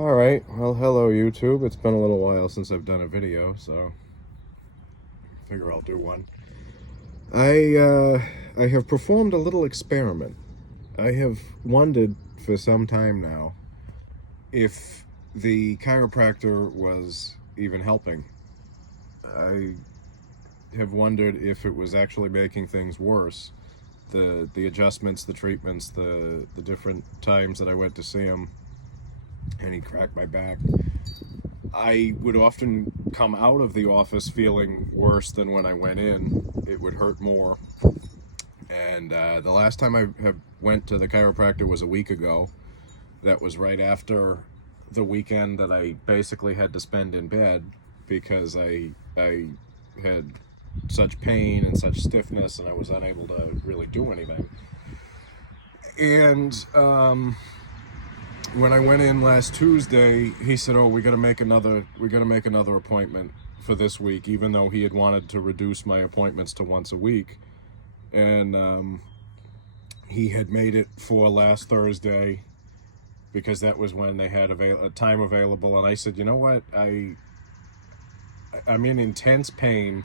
Alright, well, hello YouTube. It's been a little while since I've done a video, so I figure I'll do one. I have performed a little experiment. I have wondered for some time now if the chiropractor was even helping. I have wondered if it was actually making things worse. The adjustments, the treatments, the different times that I went to see him and he cracked my back. I would often come out of the office feeling worse than when I went in. It would hurt more. And the last time I went to the chiropractor was a week ago. That was right after the weekend that I basically had to spend in bed because I had such pain and such stiffness and I was unable to really do anything. And when I went in last Tuesday, he said, "Oh, we got to make another appointment for this week," even though he had wanted to reduce my appointments to once a week. And he had made it for last Thursday because that was when they had a time available. And I said, "You know what? I'm in intense pain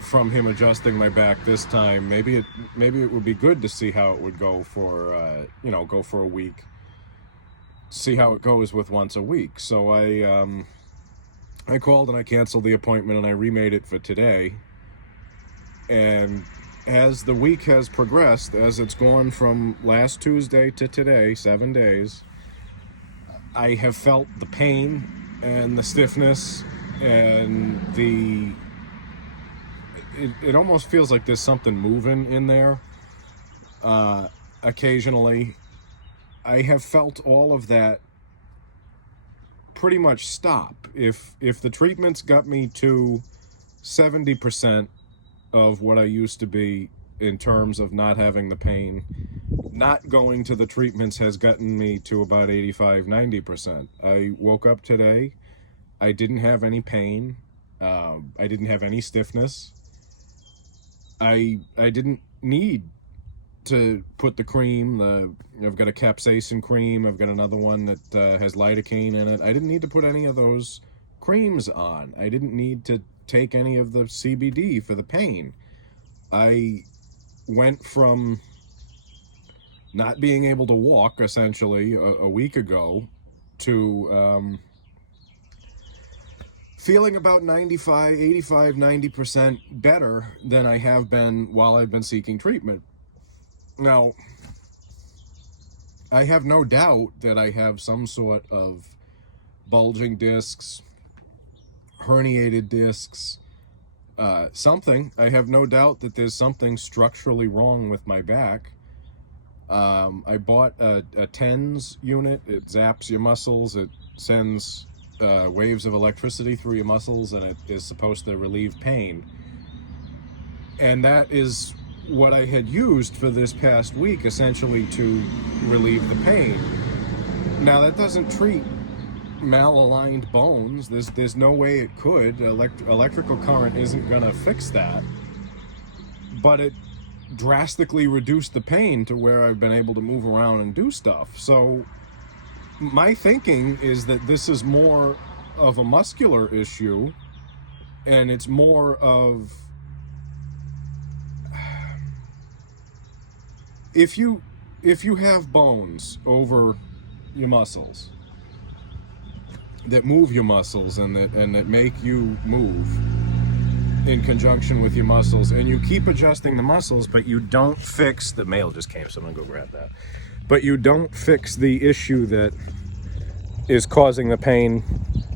from him adjusting my back this time. Maybe it would be good to see how it would go for go for a week. See how it goes with once a week." So I called and I canceled the appointment and I remade it for today. And as the week has progressed, as it's gone from last Tuesday to today, 7 days, I have felt the pain and the stiffness and it almost feels like there's something moving in there occasionally. I have felt all of that pretty much stop. If the treatments got me to 70% of what I used to be in terms of not having the pain, not going to the treatments has gotten me to about 85-90%. I woke up today, I didn't have any pain, I didn't have any stiffness, I didn't need to put the cream. I've got a capsaicin cream, I've got another one that has lidocaine in it. I didn't need to put any of those creams on. I didn't need to take any of the CBD for the pain. I went from not being able to walk essentially a week ago to feeling about 90% better than I have been while I've been seeking treatment. Now, I have no doubt that I have some sort of bulging discs, herniated discs, something. I have no doubt that there's something structurally wrong with my back. I bought a TENS unit. It zaps your muscles. It sends waves of electricity through your muscles, and it is supposed to relieve pain. And that is what I had used for this past week, essentially to relieve the pain. Now, that doesn't treat malaligned bones. There's no way it could. Electrical current isn't gonna fix that. But it drastically reduced the pain to where I've been able to move around and do stuff. So my thinking is that this is more of a muscular issue, and it's more of, if you have bones over your muscles that move your muscles and that make you move in conjunction with your muscles, and you keep adjusting the muscles, but you don't fix the mail just came, so I'm gonna go grab that. But you don't fix the issue that is causing the pain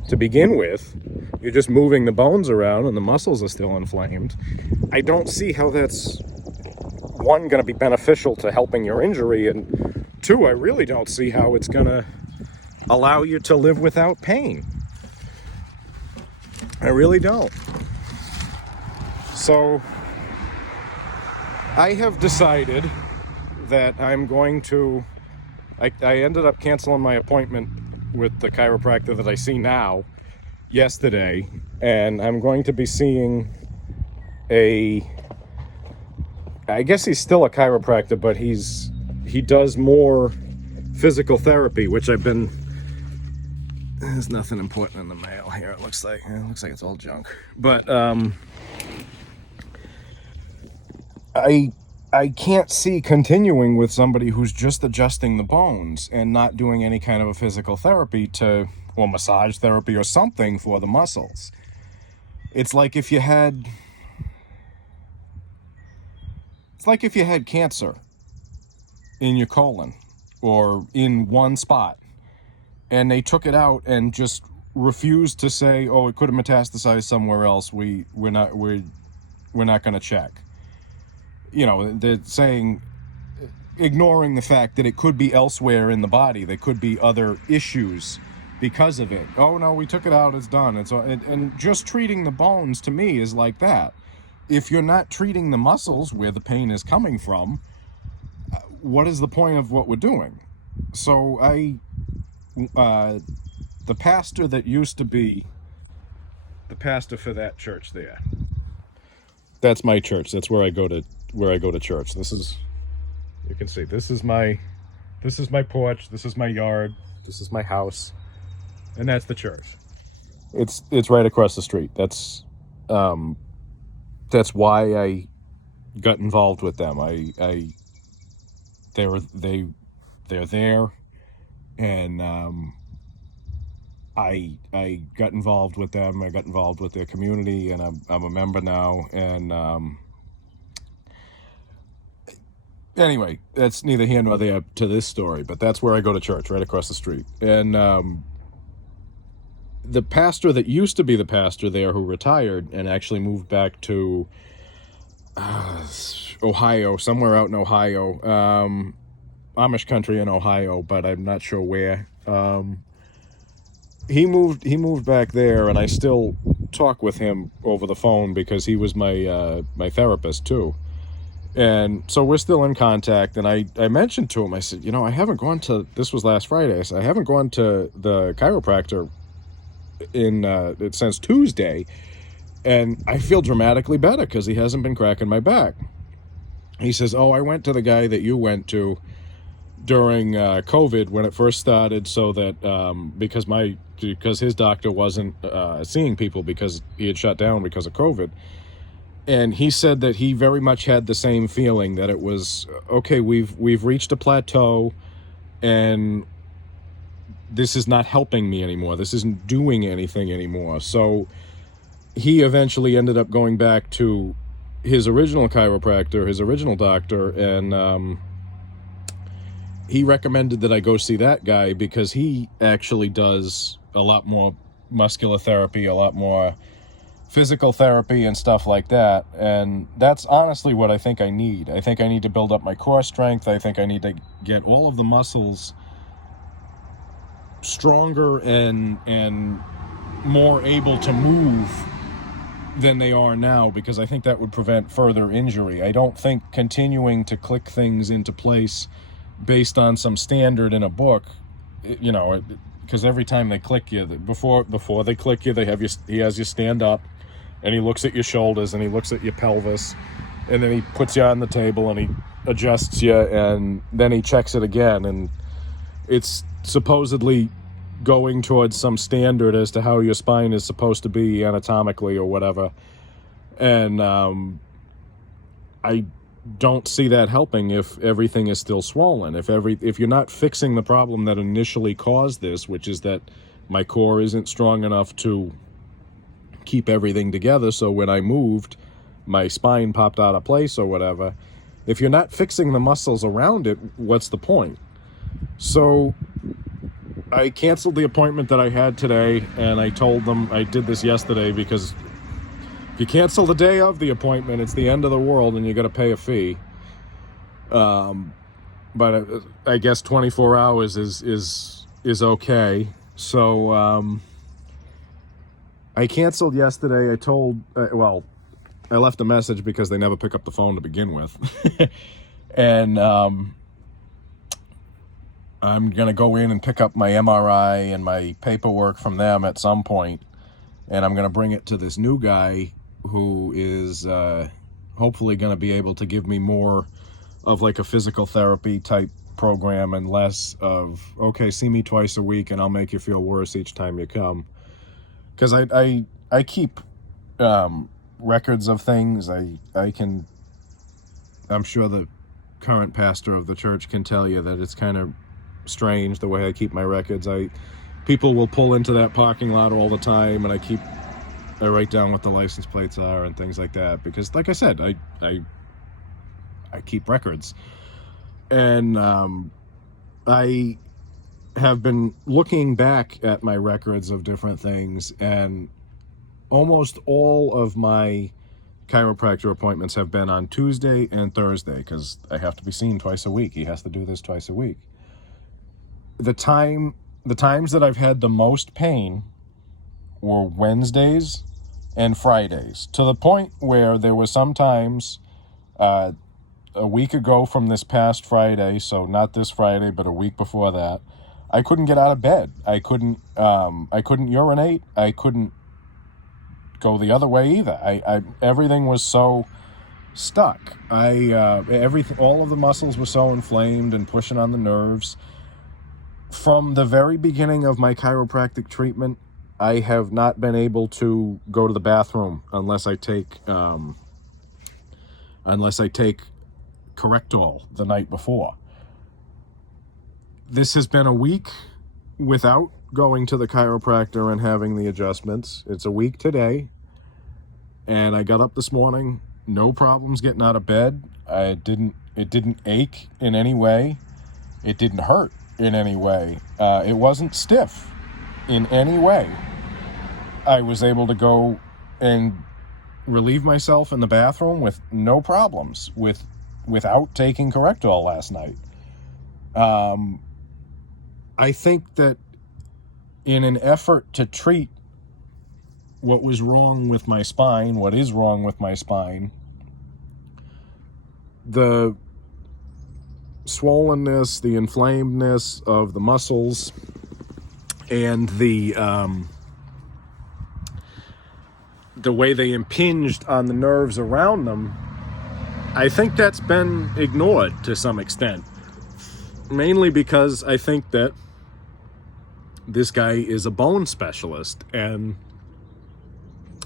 to begin with. You're just moving the bones around and the muscles are still inflamed. I don't see how that's, one, going to be beneficial to helping your injury, and two, I really don't see how it's going to allow you to live without pain. I really don't. So I have decided that I'm going to, I ended up canceling my appointment with the chiropractor that I see now yesterday, and I'm going to be seeing I guess he's still a chiropractor, but he does more physical therapy, which I've been there's nothing important in the mail here. It looks like it's all junk. But I can't see continuing with somebody who's just adjusting the bones and not doing any kind of a physical therapy or massage therapy or something for the muscles. It's like if you had cancer in your colon or in one spot, and they took it out and just refused to say, oh, it could have metastasized somewhere else. We're not going to check. You know, they're saying, ignoring the fact that it could be elsewhere in the body. There could be other issues because of it. Oh no, we took it out, it's done. And just treating the bones to me is like that. If you're not treating the muscles where the pain is coming from, what is the point of what we're doing? So the pastor that used to be the pastor for that church there, that's my church. That's where I go to church. This is, you can see, this is my porch, this is my yard, this is my house, and that's the church. It's right across the street. That's why I got involved with them. They're there, and I got involved with them. I got involved with their community, and I'm a member now. And anyway, that's neither here nor there to this story. But that's where I go to church, right across the street. And the pastor that used to be the pastor there, who retired and actually moved back to Ohio, somewhere out in Ohio, Amish country in Ohio, but I'm not sure where. He moved back there, and I still talk with him over the phone because he was my therapist too. And so we're still in contact, and I mentioned to him, I said, I haven't gone to, this was last Friday, I said, I haven't gone to the chiropractor since Tuesday, and I feel dramatically better because he hasn't been cracking my back. He says, oh, I went to the guy that you went to during COVID when it first started, so that because his doctor wasn't seeing people because he had shut down because of COVID. And he said that he very much had the same feeling, that it was, okay, we've reached a plateau, and this is not helping me anymore. This isn't doing anything anymore. So he eventually ended up going back to his original chiropractor, his original doctor, and he recommended that I go see that guy because he actually does a lot more muscular therapy, a lot more physical therapy and stuff like that. And that's honestly what I think I need. I think I need to build up my core strength. I think I need to get all of the muscles stronger and more able to move than they are now, because I think that would prevent further injury. I don't think continuing to click things into place based on some standard in a book, because every time they click you, before they click you, he has you stand up, and he looks at your shoulders, and he looks at your pelvis, and then he puts you on the table, and he adjusts you, and then he checks it again, and it's supposedly going towards some standard as to how your spine is supposed to be anatomically or whatever. And I don't see that helping if everything is still swollen. If you're not fixing the problem that initially caused this, which is that my core isn't strong enough to keep everything together, so when I moved, my spine popped out of place or whatever. If you're not fixing the muscles around it, what's the point? So I canceled the appointment that I had today, and I told them, I did this yesterday, because if you cancel the day of the appointment, it's the end of the world and you got to pay a fee. But I guess 24 hours is okay. So I canceled yesterday. I left a message because they never pick up the phone to begin with. And I'm going to go in and pick up my MRI and my paperwork from them at some point, and I'm going to bring it to this new guy who is hopefully going to be able to give me more of like a physical therapy type program and less of, okay, see me twice a week and I'll make you feel worse each time you come. Because I keep records of things. I'm sure the current pastor of the church can tell you that it's kind of strange the way I keep my records. People will pull into that parking lot all the time, and I write down what the license plates are and things like that, because like I said, I keep records. And I have been looking back at my records of different things, and almost all of my chiropractor appointments have been on Tuesday and Thursday, because I have to be seen twice a week. He has to do this twice a week. The times that I've had the most pain were Wednesdays and Fridays, to the point where there was sometimes a week ago from this past Friday, so not this Friday, but a week before that, I couldn't get out of bed. I couldn't urinate. I couldn't go the other way either. Everything was so stuck. All of the muscles were so inflamed and pushing on the nerves. From the very beginning of my chiropractic treatment, I have not been able to go to the bathroom unless I take Correctol the night before. This has been a week without going to the chiropractor and having the adjustments. It's a week today, and I got up this morning, no problems getting out of bed. It didn't ache in any way. It didn't hurt in any way. It wasn't stiff in any way. I was able to go and relieve myself in the bathroom with no problems without taking Correctol last night. I think that in an effort to treat what was wrong with my spine, what is wrong with my spine, the swollenness, the inflamedness of the muscles, and the way they impinged on the nerves around them, I think that's been ignored to some extent. Mainly because I think that this guy is a bone specialist and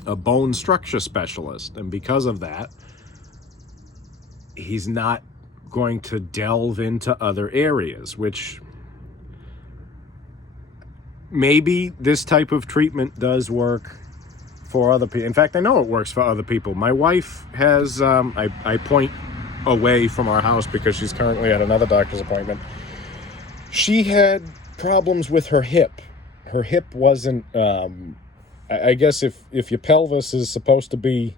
a bone structure specialist. And because of that, he's not going to delve into other areas, which maybe this type of treatment does work for other people. In fact, I know it works for other people. My wife has, I point away from our house because she's currently at another doctor's appointment. She had problems with her hip. Her hip wasn't, I guess if your pelvis is supposed to be,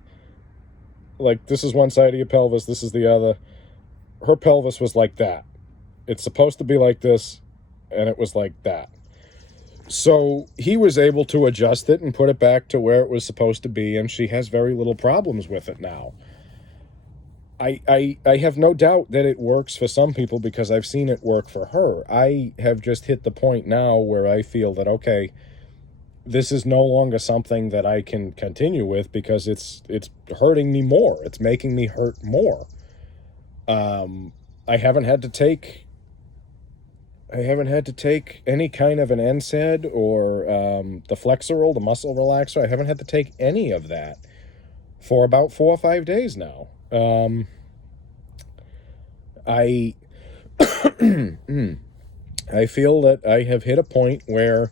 like, this is one side of your pelvis, this is the other. Her pelvis was like that. It's supposed to be like this, and it was like that. So he was able to adjust it and put it back to where it was supposed to be, and she has very little problems with it now. I have no doubt that it works for some people because I've seen it work for her. I have just hit the point now where I feel that, okay, this is no longer something that I can continue with because it's hurting me more. It's making me hurt more. I haven't had to take any kind of an NSAID or the Flexeril, the muscle relaxer. I haven't had to take any of that for about 4 or 5 days now. I feel that I have hit a point where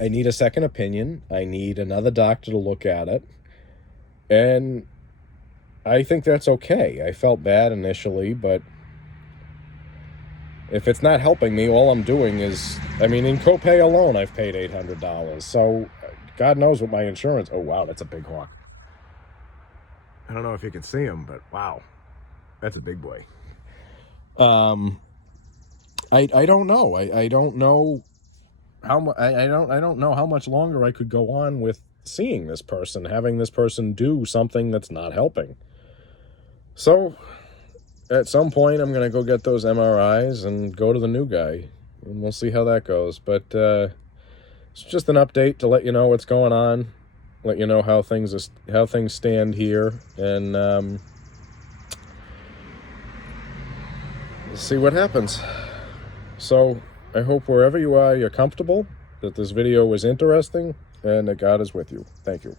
I need a second opinion. I need another doctor to look at it. And I think that's okay. I felt bad initially, but if it's not helping me, all I'm doing is, in copay alone, I've paid $800. So God knows what my insurance... Oh, wow, that's a big hawk. I don't know if you can see him, but wow, that's a big boy. I don't know. I don't know how I don't know how much longer I could go on with seeing this person, having this person do something that's not helping. So at some point, I'm going to go get those MRIs and go to the new guy, and we'll see how that goes. But it's just an update to let you know what's going on, let you know how things stand here, and see what happens. So I hope wherever you are, you're comfortable, that this video was interesting, and that God is with you. Thank you.